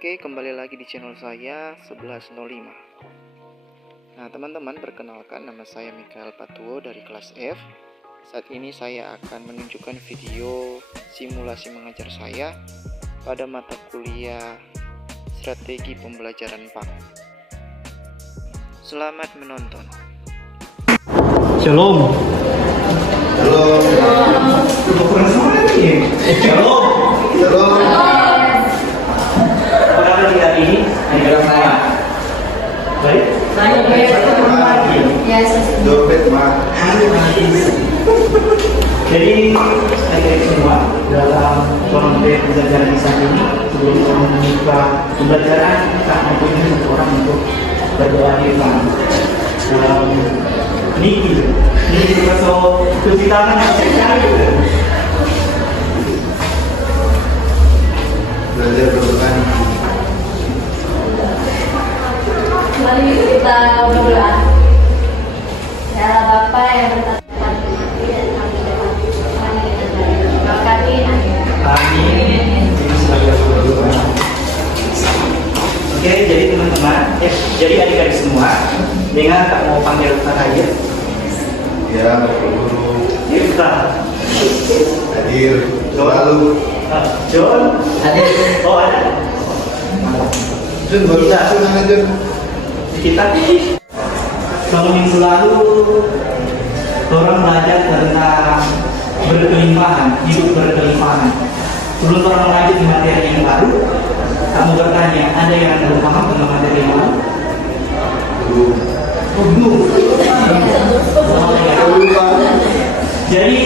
Oke, kembali lagi di channel saya 1105. Nah teman-teman, perkenalkan, nama saya Mikael Patuwo dari kelas F. Saat ini saya akan menunjukkan video simulasi mengajar saya pada mata kuliah Strategi Pembelajaran PAK. Selamat menonton. Shalom. Shalom. Shalom. Shalom. Pada hari ini adalah saya. Baik. Dompet mah. Jadi adik-adik semua dalam konteks pembelajaran saat ini, sebelum kita membuka pembelajaran, kita mempunyai satu orang untuk berdoa di depan. Niki kalau cuci tangan saya cari. Belajar berdoa. Mari kita berdoa. Ya Allah Bapa yang bertata di dan kami dapat kami dengan baik. Berkati amin. Amin. Oke, jadi teman-teman, jadi adik-adik semua, dengan tak mau panggil Ustaz aja. Ya, Bapak Guru. Ustaz. Hadir selalu. John. Hadir. Oh ada. Jun baru datang aja. Kita kalau minggu lalu orang belajar tentang berkelimpahan, hidup berkelimpahan. Sebelum orang lanjut di materi yang baru, kamu bertanya, ada yang belum paham tentang materi yang baru? Belum. Jadi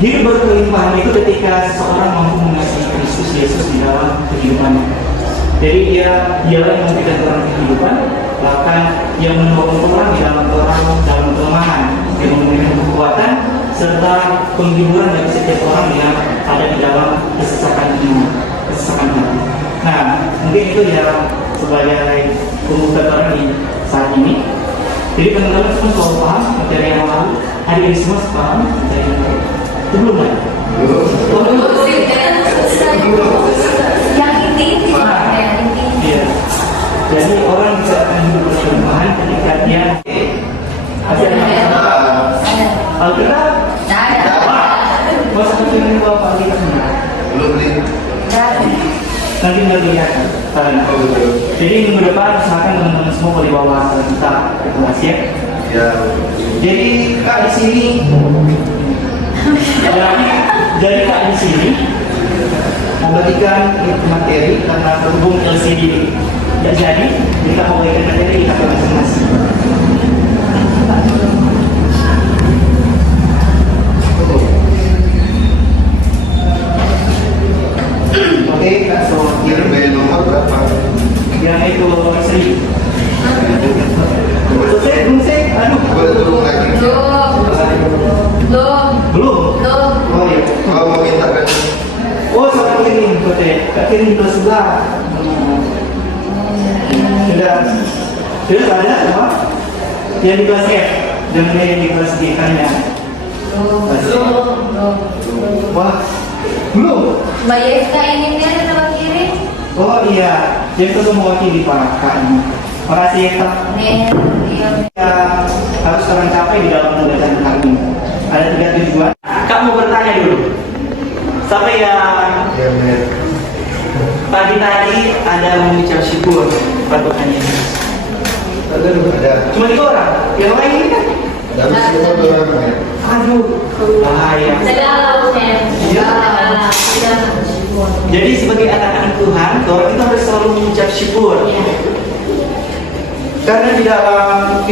hidup berkelimpahan itu ketika seseorang mampu mengasihi Kristus Yesus di dalam kehidupannya. Jadi dialah yang memberikan orang kehidupan, bahkan yang menolong orang dalam kelemahan, yang memberikan kekuatan serta penghiburan bagi setiap orang yang ada di dalam kesesakan hati. Nah, mungkin itu ya sebagai pembuka orang di saat ini. Jadi teman-teman semua selalu paham materi yang lalu, adik-adik semua paham materi yang lalu. Itu belum kan? Yang inti. Iya. Jadi orang bisa akan hidup berkelimpahan ketika dia Alkitab. Masa kecil ini bawa Alkitab mana? Belum nih. Nanti melihat. Jadi minggu depan usahakan teman-teman semua boleh bawa Alkitab ke kelas ya. Ya. Jadi kak di sini. Jadi kak di sini membagikan materi karena berhubung LCD tidak jadi, kita membagikan materi kita ke masing-masing. Oke, Kak Sokir. Nomor berapa? Yang itu Sri. Musik, aduh. Turun lagi. Belum. Oh iya. Kalau mau minta kan? Oh, sama ini, Kak Kirim ke sebelah. Sudah ada apa? Yang di kelas F, dengan yang di kelas G kan ya. Wah, belum. Mbak Yeska ini dia nama kiri. Oh iya, dia itu mewakili Pak Kak ini. Makasih ya Kak. Kita harus tercapai di dalam pembelajaran kali ini. Ada 3 tujuan. Kak mau bertanya dulu. Sampai yang Ya, benar. pagi tadi ada mengucap syukur pada Tuhan Yesus. Ada. Cuma 3 orang. Yang lain ini kan? Ada semua orang. Aduh, bahaya. Jadi sebagai anak-anak Tuhan, orang itu harus selalu mengucap syukur. Karena di dalam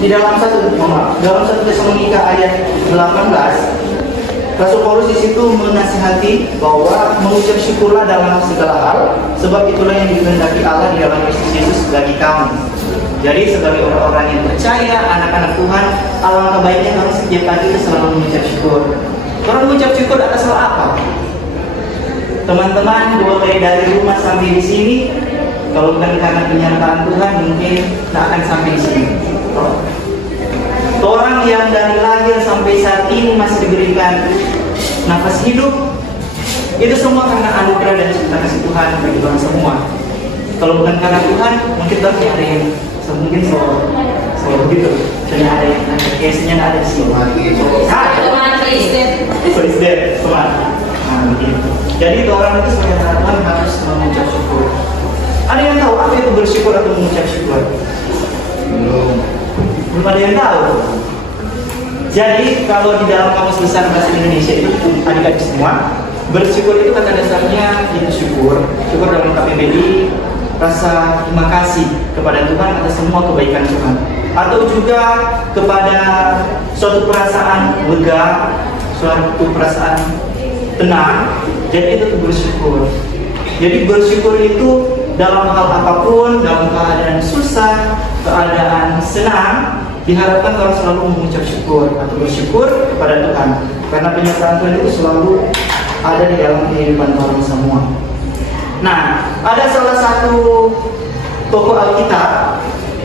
dalam satu Tesalonika ayat 18, Rasul Paulus di situ menasihati bahwa mengucap syukurlah dalam segala hal, sebab itulah yang dikehendaki Allah di dalam Kristus Yesus bagi kamu. Jadi sebagai orang-orang yang percaya, anak-anak Tuhan, alangkah baiknya harus setiap pagi kita selalu mengucap syukur. Orang mengucap syukur atas hal apa? Teman-teman, boleh dari rumah sampai di sini. Kalau bukan karena penyertaan Tuhan, mungkin tak akan sampai di sini. Orang yang dari lahir sampai saat ini masih diberikan nafas hidup, Itu semua karena anugerah dan cinta kasih Tuhan bagi orang semua. Kalau bukan karena Tuhan, mungkin pasti ada yang mungkin so begitu. Misalnya ada yang case-nya nggak ada di sini. So is there, teman. Nah, begitu. Jadi itu orang itu sebagai anak Tuhan harus mengucap syukur. Ada yang tahu apa itu bersyukur atau mengucap syukur? Belum ada yang tahu. Jadi kalau di dalam kamus besar bahasa Indonesia itu adik-adik semua, bersyukur itu kata dasarnya itu syukur. Syukur dalam KBBI, rasa terima kasih kepada Tuhan atas semua kebaikan Tuhan. Atau juga kepada suatu perasaan lega, suatu perasaan tenang. Jadi itu bersyukur. Jadi bersyukur itu dalam hal apapun, dalam keadaan susah, keadaan senang, diharapkan orang selalu mengucap syukur atau bersyukur kepada Tuhan. Karena penyertaan Tuhan itu selalu ada di dalam kehidupan orang semua. Nah, ada salah satu tokoh Alkitab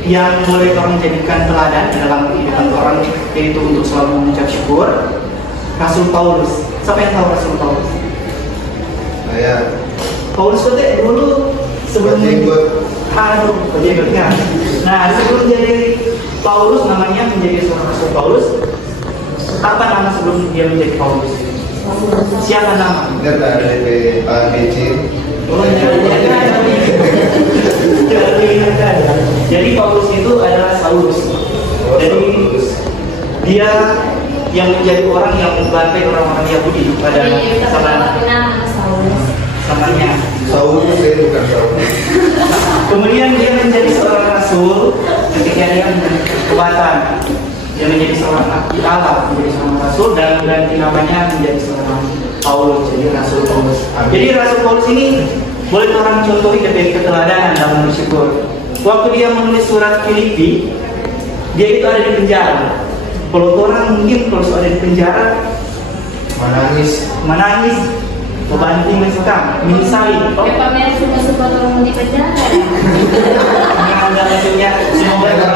yang boleh orang jadikan teladan di dalam kehidupan orang, yaitu untuk selalu mengucap syukur. Rasul Paulus. Siapa yang tahu Rasul Paulus? Saya. Paulus itu dulu sebelum berjenggot. Nah, sebelum jadi Paulus, namanya menjadi seorang Rasul Paulus. Apa nama sebelum dia menjadi Paulus? Siapa nama? Ingat ada DP ABC. Jadi Paulus itu adalah Saulus. Jadi dia yang menjadi orang yang membantai orang-orang Yahudi pada zamannya. Saul saya bukan Saul. Kemudian dia menjadi seorang rasul ketika dia menjadi kekuatan. Dia menjadi seorang abdi Allah, menjadi seorang rasul dan ganti namanya menjadi seorang Paulus, jadi Rasul Paulus. Jadi Rasul Paulus ini boleh orang contohi dari keteladanan dalam bersyukur. Waktu dia menulis surat Filipi, dia itu ada di penjara. Kalau orang mungkin kalau ada di penjara menangis, banting mesukam, menyesali. Pamer semua sebab orang di penjara. Maksudnya semoga yang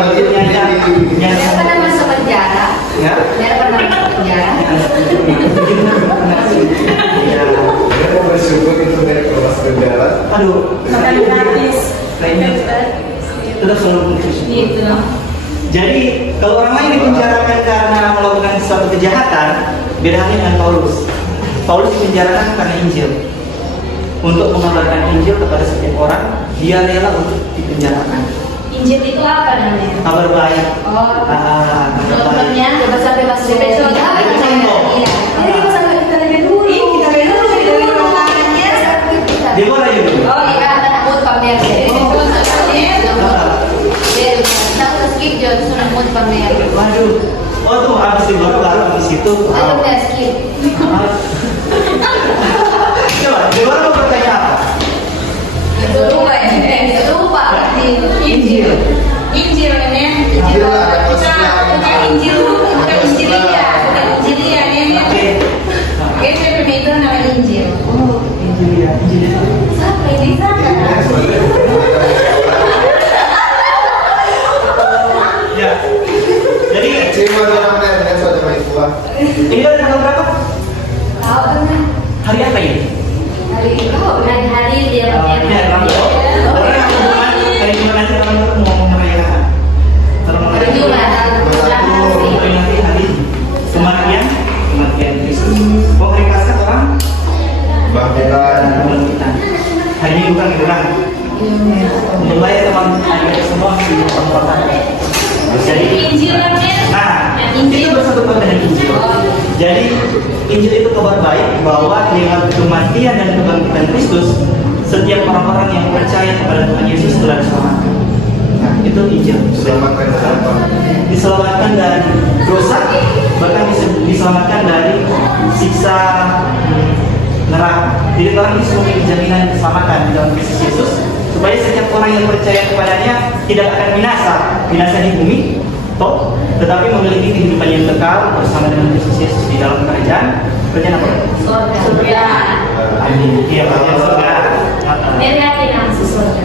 Pernah masuk penjara? ya. Dia pernah masuk penjara? Saya mau bersyukur itu dari kelas penjara. Aduh, Makan gratis. kayaknya tetap selalu putus. Gitu. Jadi kalau orang lain dipenjarakan karena melakukan suatu kejahatan, beda halnya dengan Paulus. Paulus dipenjarakan karena Injil. Untuk mengabarkan Injil kepada setiap orang, dia rela untuk dipenjarakan. Injil itu apa namanya? Kabar baik. Oh. Kabar baik. Contohnya bebas episode apa namanya? Iya. Jadi kita sampai kita lebih dulu. Kita lebih dulu makannya. Dia boleh juga. Oh iya, kita mood pamer. Kita harus skip John, sudah mood pamer. Waduh. Oh tuh habis itu baru di situ. Ayo udah skip. Coba, dia baru mau bertanya apa? Lupa. Injil. Injil namanya. Injil lah, Bukan Injil, bukan Injilia, bukan Injilia nenek. Oke, saya itu namanya Injil. Oh, Injil ya, Injil. Siapa ini sana? Ya. Jadi Cuma orang lain yang sudah mahasiswa. ini kan tanggal berapa? Tahu kan? Hari apa ini? Hari dia Hari Rabu. Orang yang hubungan hari Jumat nanti orang mau merayakan. Hari Jumat. Hari nanti hari kematian Kristus. Oh hari Paskah orang Bangkitan. kebangkitan. Hari Minggu kan kurang. Mulai teman-teman semua di tempat. Jadi Injil namanya. nah, itu bersatu dengan Injil. Jadi Injil itu kabar baik bahwa lewat kematian dan kebangkitan Kristus, setiap orang-orang yang percaya kepada Tuhan Yesus telah diselamatkan. Nah, itu Injil. Selamatkan dari apa? Diselamatkan dari dosa, bahkan diselamatkan dari siksa neraka. Jadi orang itu memiliki jaminan diselamatkan di dalam Kristus Yesus, supaya setiap orang yang percaya kepadanya tidak akan binasa di bumi, toh, tetapi memiliki kehidupan yang kekal bersama dengan Kristus Yesus di dalam kerajaan apa? Surga. Amin. Iya, kerajaan surga. Biar yakin langsung surga.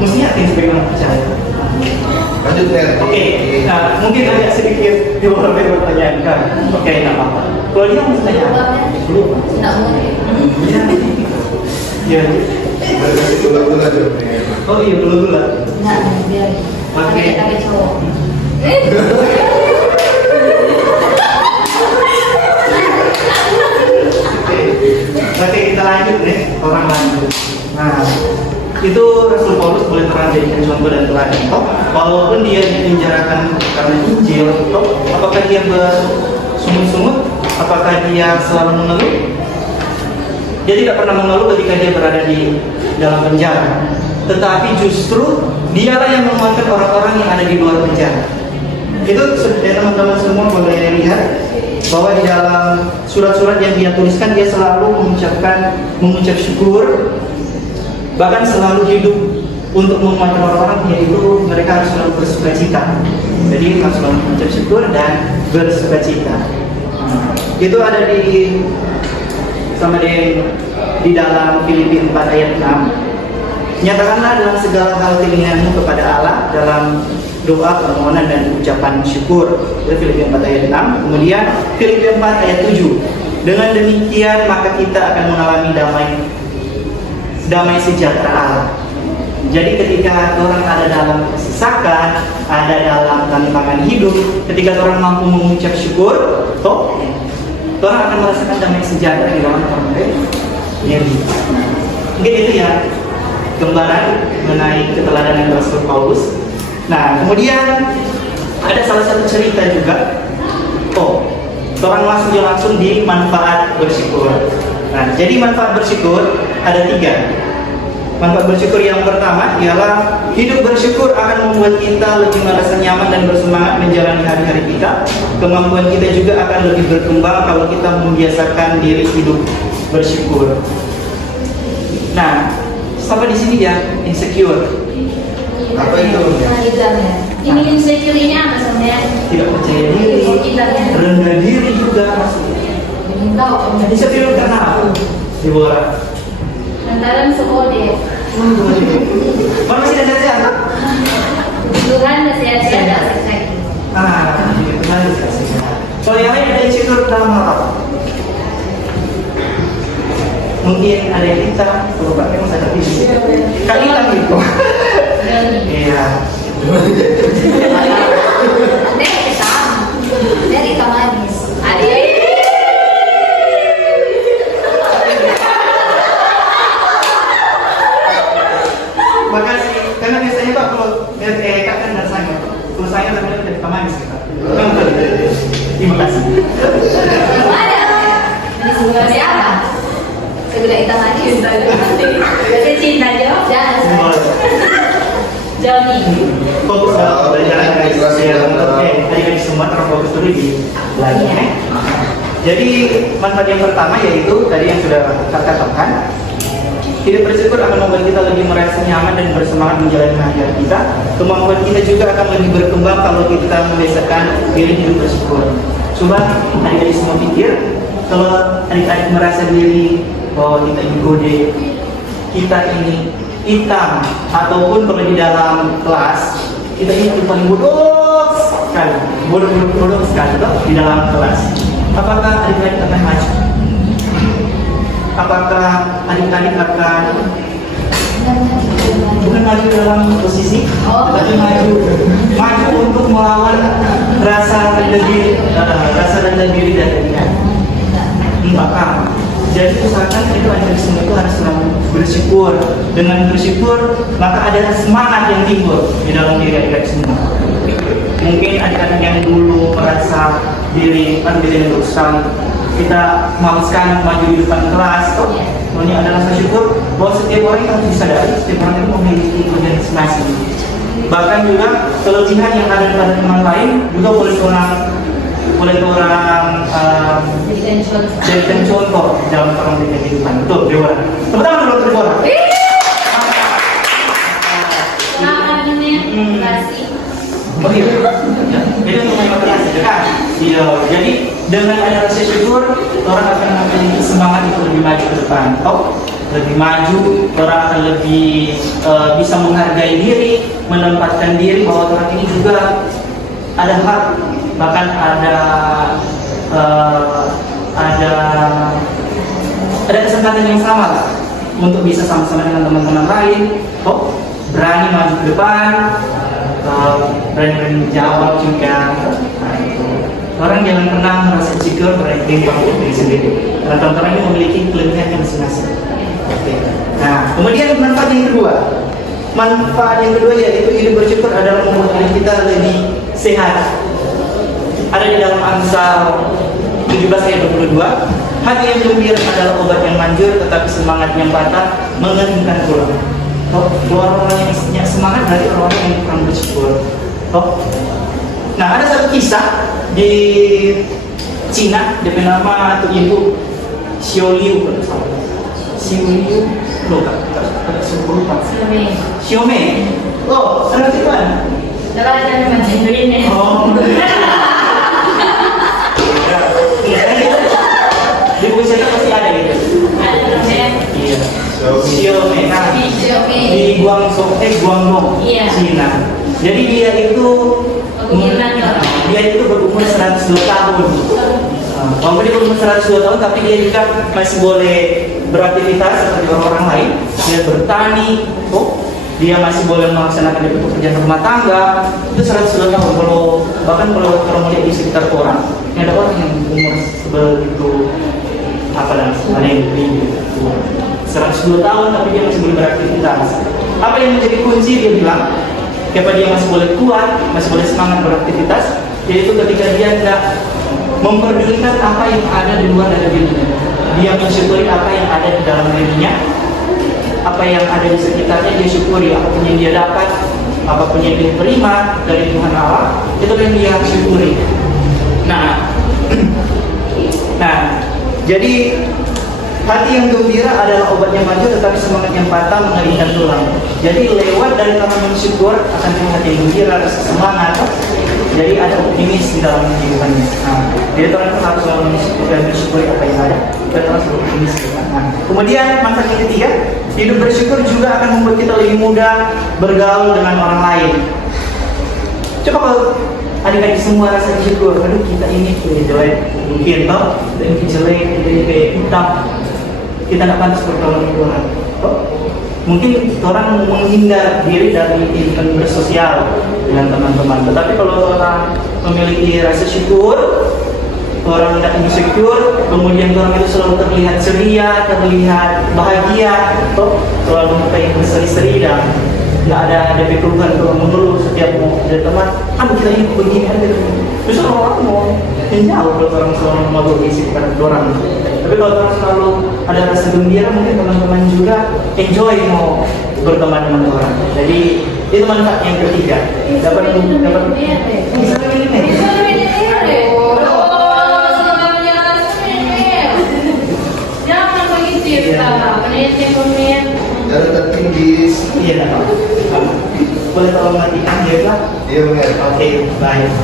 Mesti yakin sebagai orang percaya. Lanjut Mer. Oke, nah mungkin agak sedikit di bawah pertanyaan kan. Oke, nggak apa-apa. Kalau dia mau tanya apa? Tidak boleh. Ya, Iya. Kasih gula-gula jawabnya. Oh iya, gula-gula. Enggak, biar Oke. pakai cowok. Oke, kita lanjut nih, orang lanjut. Nah, itu Rasul Paulus boleh terang jadikan contoh dan teladan. Toh, walaupun dia dipenjarakan karena Injil, toh, apakah dia bersungut-sungut? Apakah dia selalu mengeluh? Dia tidak pernah mengeluh ketika dia berada di dalam penjara. Tetapi justru dialah yang menguatkan orang-orang yang ada di luar penjara. Itu teman-teman semua boleh lihat bahwa di dalam surat-surat yang dia tuliskan, dia selalu mengucap syukur, bahkan selalu hidup untuk menguatkan orang-orang, yaitu mereka harus selalu bersukacita. Jadi harus selalu mengucap syukur dan bersukacita. Itu ada di dalam Filipi 4 ayat 6. Nyatakanlah dalam segala hal keinginanmu kepada Allah dalam doa, permohonan dan ucapan syukur. Itu Filipi 4 ayat 6. Kemudian Filipi 4 ayat 7. Dengan demikian maka kita akan mengalami damai sejahtera Allah. Jadi ketika orang ada dalam kesesakan, ada dalam tantangan hidup, ketika orang mampu mengucap syukur, toh orang akan merasakan damai sejahtera di dalam orang lain. Mungkin itu ya gambaran mengenai keteladanan Rasul Paulus. Nah, kemudian ada salah satu cerita juga. Orang langsung di manfaat bersyukur. Nah, jadi manfaat bersyukur ada 3. Manfaat bersyukur yang pertama ialah hidup bersyukur akan membuat kita lebih merasa nyaman dan bersemangat menjalani hari-hari kita. Kemampuan kita juga akan lebih berkembang kalau kita membiasakan diri hidup bersyukur. Nah, sampai di sini ya insecure. Apa itu? Ini insecure ini apa sebenarnya? Tidak percaya diri, rendah diri juga maksudnya. Insecure karena apa? Dibora. Lantaran sekolah. Mana masih ada sehat? Tuhan sehat-sehat tak sakit. Itu harus kasih. Kalau yang lain ada insecure dalam hal apa? Mungkin ada yang hitam, kalau Pak memang sadar diri. Kan hitam gitu. Iya. Dari hitam manis. Makasih. Karena biasanya Pak kalau dari Kak kan dari saya. Kalau saya namanya dari hitam manis kita. Terima kasih. Ini sebenarnya siapa? Segera hitam manis. Saya cinta jawab jangan. Joni. Fokus dalam pelajaran guys. Adik-adik semua terfokus dulu di belajarnya. Jadi manfaat yang pertama yaitu tadi yang sudah Kak katakan, hidup bersyukur akan membuat kita lebih merasa nyaman dan bersemangat menjalani hari-hari kita. Kemampuan kita juga akan lebih berkembang kalau kita membiasakan diri hidup bersyukur. Coba adik-adik semua pikir, kalau adik-adik merasa diri bahwa kita digode, kita ini hitam, ataupun kalau di dalam kelas kita ini paling bodoh sekali, bodoh sekali di dalam kelas. Apakah adik-adik akan maju? Apakah adik-adik akan bukan maju dalam posisi, tapi maju untuk melawan rasa rendah diri dari adik-adik? Enggak. Jadi usahakan itu adik-adik semua itu harus selalu bersyukur. Dengan bersyukur maka ada semangat yang timbul di dalam diri adik-adik semua. Mungkin adik-adik yang dulu merasa diri yang buruk sekali, kita mau sekali maju di depan kelas, ini adalah rasa syukur bahwa setiap orang yang harus disadari, setiap orang itu memiliki kelebihan masing-masing. Bahkan juga kelebihan yang ada pada teman lain juga boleh orang jadikan contoh dalam perang kehidupan. Betul, Dewa. Pertama dulu Dewa. Kasih. Oh iya. Itu namanya motivasi kan? Iya. Jadi dengan ada rasa syukur, orang akan memiliki semangat untuk lebih maju ke depan. Lebih maju, orang akan lebih bisa menghargai diri, menempatkan diri bahwa orang ini juga ada hak, bahkan ada kesempatan yang sama lah untuk bisa sama-sama dengan teman-teman lain, berani maju ke depan, berani menjawab juga. Nah, itu. Orang jangan pernah merasa insecure berani untuk diri sendiri, karena teman-teman ini memiliki kelebihannya masing-masing. Oke. Nah, kemudian manfaat yang kedua. Manfaat yang kedua yaitu hidup bersyukur adalah membuat diri kita lebih sehat. Ada di dalam Amsal 17 ayat 22, hati yang gembira adalah obat yang manjur, tetapi semangat yang patah mengeningkan tulang. Orang-orang yang semangat dari orang-orang yang kurang bersyukur. Nah, ada satu kisah di Cina, dia nama tuh ibu Xiao Liu, Xiaomei. Oh, sana Tuan. Kalau ada Mandarin ya. Oh. Di buku cetak pasti ada gitu. Ada namanya. Iya. Xiaomei. Nah, di Guangdong, Iya. Cina. Jadi dia itu berumur 102 tahun. Walaupun dia berumur 102 tahun, tapi dia juga masih boleh beraktivitas seperti orang-orang lain. Dia bertani, dia masih boleh melaksanakan pekerjaan rumah tangga. Itu 102 tahun. Bahkan kalau orang melihat di sekitar orang, ada orang yang umur sebegitu ada yang lebih 102 tahun, tapi dia masih boleh beraktivitas. Apa yang menjadi kunci? Dia bilang, kenapa dia masih boleh kuat, masih boleh semangat beraktivitas, yaitu ketika dia tidak memperdulikan apa yang ada di luar dari dirinya. Dia mensyukuri apa yang ada di dalam dirinya, apa yang ada di sekitarnya dia syukuri, apapun yang dia dapat, apapun yang dia terima dari Tuhan Allah, itu yang dia syukuri. Nah, jadi hati yang gembira adalah obat yang maju, tetapi semangat yang patah mengeringkan tulang. Jadi lewat dari tangan bersyukur akan punya hati yang gembira, rasa semangat. Jadi ada optimis di dalam kehidupannya. Nah, jadi orang harus selalu bersyukur apa yang ada, dan harus optimis. Nah, kemudian manfaat yang ketiga, hidup bersyukur juga akan membuat kita lebih mudah bergaul dengan orang lain. Coba kalau adik-adik semua rasa syukur, aduh kita ini jelek, mungkin ini jelek, ini kayak hitam, kita tidak pantas bergaul dengan orang. Mungkin orang menghindar diri dari kehidupan bersosial dengan teman-teman. Tetapi kalau orang memiliki rasa syukur, orang tidak insecure, kemudian orang itu selalu terlihat ceria, terlihat bahagia, selalu muka yang berseri-seri dan nggak ada keluhan kalau mengeluh setiap mau ada teman, kita ini begini aja. Terus orang mau menjauh kalau orang selalu mau di sekitar orang. Tapi kalau orang selalu ada rasa gembira, mungkin teman-teman juga enjoy mau berteman dengan orang. Jadi itu manfaat yang ketiga. Dapat Jalan tertinggi. Iya, boleh tolong matikan dia Pak? Iya benar. Oke, baik.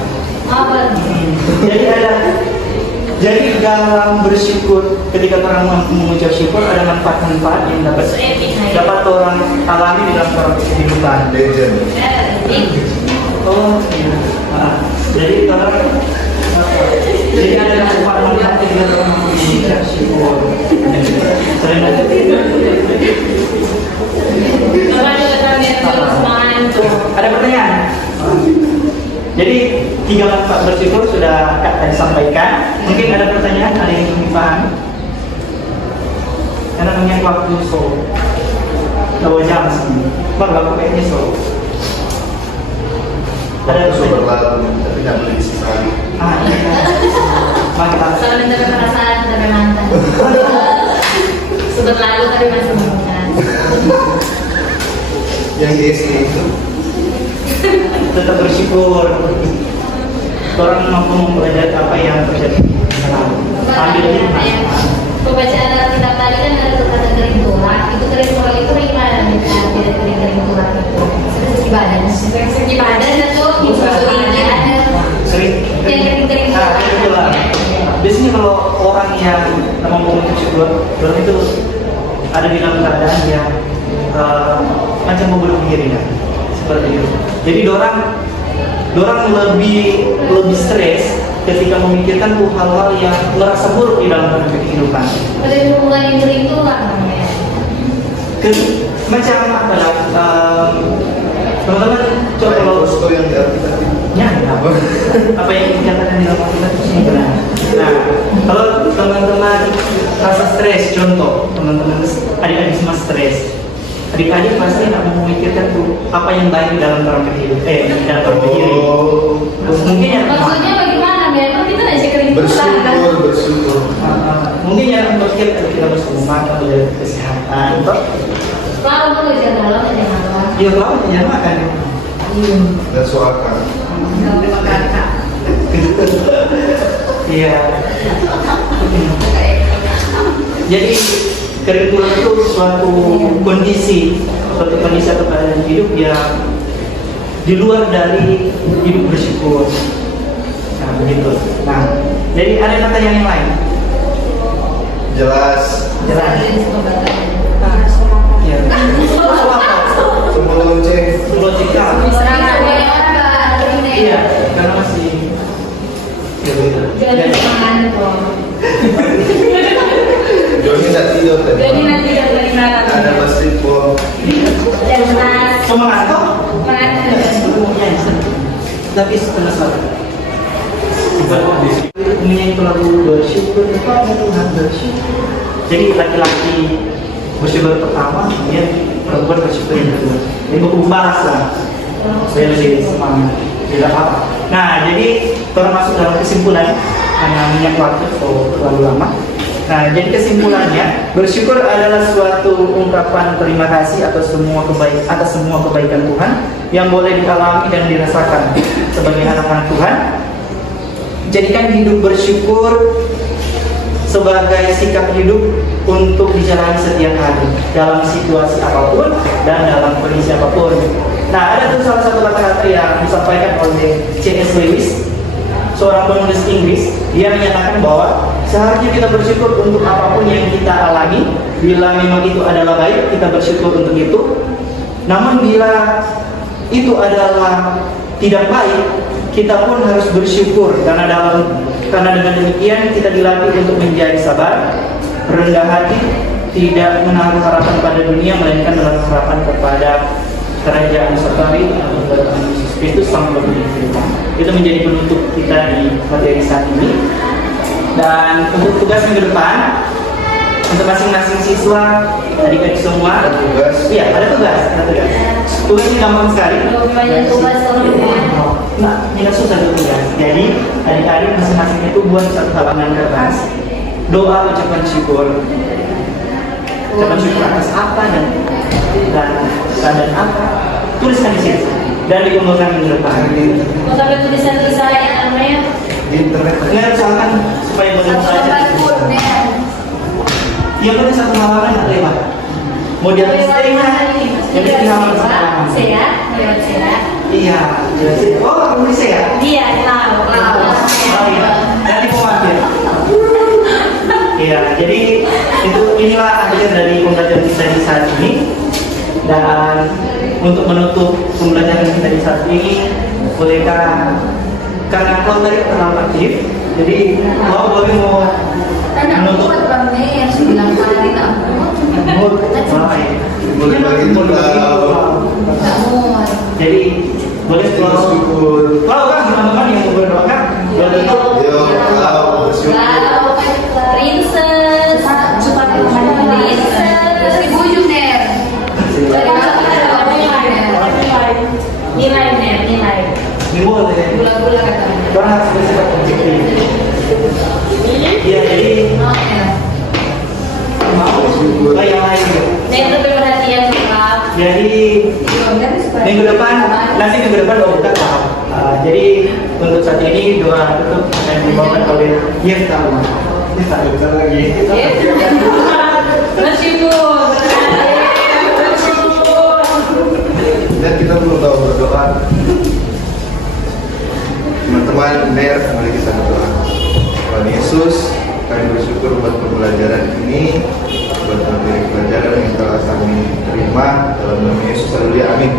Jadi dalam bersyukur, ketika orang mampu mengucap syukur, ada manfaat-manfaat yang dapat orang alami di dalam kehidupan. Legend. Oh, iya. Jadi ada manfaat-manfaat yang dapat orang mengucap syukur. Ada pertanyaan? Jadi 3 manfaat bersyukur sudah Kak sampaikan. Mungkin ada pertanyaan, ada yang ingin paham? Karena punya waktu 2 jam sih. Baru aku kayaknya ada Super lalu, tapi tidak boleh disesali. Iya. Mantap. Selalu mendapat perasaan tapi mantan. Sudah lalu tapi masih mantan. Yang di SD itu Tetap bersyukur. Orang mampu mempelajari apa yang terjadi. Ambil hikmah. Pembacaan Alkitab tadi kan ada kata kering tulang. Itu kering tulang itu gimana? Tidak kering tulang itu. Segi badan. Segi badan itu insulinnya ada. Sering. Yang kering tulang. Biasanya kalau orang yang mampu bersyukur, orang itu ada di dalam keadaan yang macam membunuh diri, seperti itu. Jadi orang lebih stres ketika memikirkan hal-hal yang merasa buruk di dalam kehidupan. Ada hubungan yang kering tulang namanya. macam apa lah? Teman-teman coba kalau Itu yang diartikan. ya, apa yang dikatakan di dalam Alkitab itu semua benar. Nah, kalau teman-teman rasa stres, contoh teman-teman adik-adik semua stres, adik-adik pasti akan memikirkan tuh apa yang baik dalam orang kehidupan, dalam orang kehidupan. Mungkin yang Maksudnya bagaimana biar kita tidak sekering Bersyukur. mungkin yang berpikir kita harus makan menjaga kesehatan, toh? Selalu tuh jangan dalam jangan lupa. Iya, kalau jangan makan. Dan soalkan. Terima kakak. Iya. Jadi kerinduan itu suatu kondisi atau keadaan hidup yang di luar dari hidup bersyukur. Nah, begitu. Nah, jadi ada pertanyaan yang lain. Jelas. Jelas. Ya. Semua lonceng. Logika. Iya, karena masih. Ya, betul. Jadi semangat kok. Joni tidak tidur tadi. Jadi nanti dari mana? Ada basketball. Jelas. Semangat kok. Semangat. Tapi setengah salah. Menyanyi lagu bersyukur kepada Tuhan bersyukur. Jadi laki-laki bersyukur pertama, kemudian perempuan bersyukur yang kedua. Ini berubah lah. Saya lebih semangat. Tidak apa. Nah, jadi termasuk dalam kesimpulan hanya minyak waktu atau terlalu lama. Nah, jadi kesimpulannya bersyukur adalah suatu ungkapan terima kasih atas semua kebaikan Tuhan yang boleh dialami dan dirasakan sebagai anak-anak Tuhan. Jadikan hidup bersyukur sebagai sikap hidup untuk dijalani setiap hari dalam situasi apapun dan dalam kondisi apapun. Nah, ada tuh salah satu kata-kata yang disampaikan oleh C.S. Lewis, seorang penulis Inggris. Dia menyatakan bahwa seharusnya kita bersyukur untuk apapun yang kita alami. Bila memang itu adalah baik, kita bersyukur untuk itu. Namun bila itu adalah tidak baik, kita pun harus bersyukur karena dengan demikian kita dilatih untuk menjadi sabar, rendah hati, tidak menaruh harapan pada dunia melainkan menaruh harapan kepada kerajaan sorgawi atau kedatangan Yesus Kristus sang pemberi kehidupan. Itu menjadi penutup kita di materi saat ini. Dan untuk tugas minggu depan, untuk masing-masing siswa, adik-adik semua, Ada tugas. iya ada tugas. Tugasnya gampang sekali. Lebih banyak tugas teman-teman. Nah, tidak susah tugas. Jadi adik-adik masing-masing itu buat satu halaman kertas, doa ucapan syukur. Ucapan syukur atas apa dan keadaan apa, tuliskan di situ dan dikumpulkan minggu depan. Mau sampai tulisan-tulisan yang namanya Di internet. Nggak usahakan supaya boleh satu membaca. lembar pun ya. Yang penting satu halaman tak lewat. Mau dia setengah, yang penting halaman satu halaman. Sehat, lewat sehat. Iya, jelasin. Oh, kamu bisa ya? Iya, tahu. Oh iya, nanti mau mampir. Iya, jadi inilah akhir dari pembelajaran kita di saat ini. Dan untuk menutup pembelajaran kita di saat ini, bolehkah karena kau tadi terlalu aktif, jadi kau boleh mau menutup. yang 9 kali tak Mood, baik. Boleh bagi tahu. Jadi boleh kalau Bersyukur. kan teman-teman yang mau berdoa kan boleh tutup. Yo, tahu bersyukur. Princess, cepat princess, dibujuk ner. Nilai ner, nilai. Ini boleh. Gula-gula katanya. Orang harus bersifat objektif. Iya, jadi mau Bersyukur. yang lain. Ner lebih perhatian suka. Jadi minggu depan doa buka tahap. Jadi untuk saat ini doa tutup akan dibawakan oleh Yefta Umar. Yefta lagi. Bersyukur. Dan kita perlu tahu berdoa. Teman-teman, mari kita berdoa. Tuhan Yesus, kami bersyukur buat pembelajaran ini, buat materi pelajaran yang telah kami terima dalam nama Yesus. Haleluya, amin.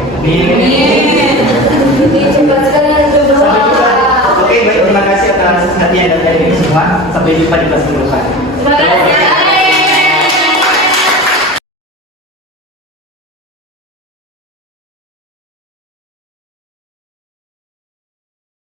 Cepat sekali harus berdoa. Oke, baik, terima kasih atas perhatian dari semua. Sampai jumpa di kelas minggu depan.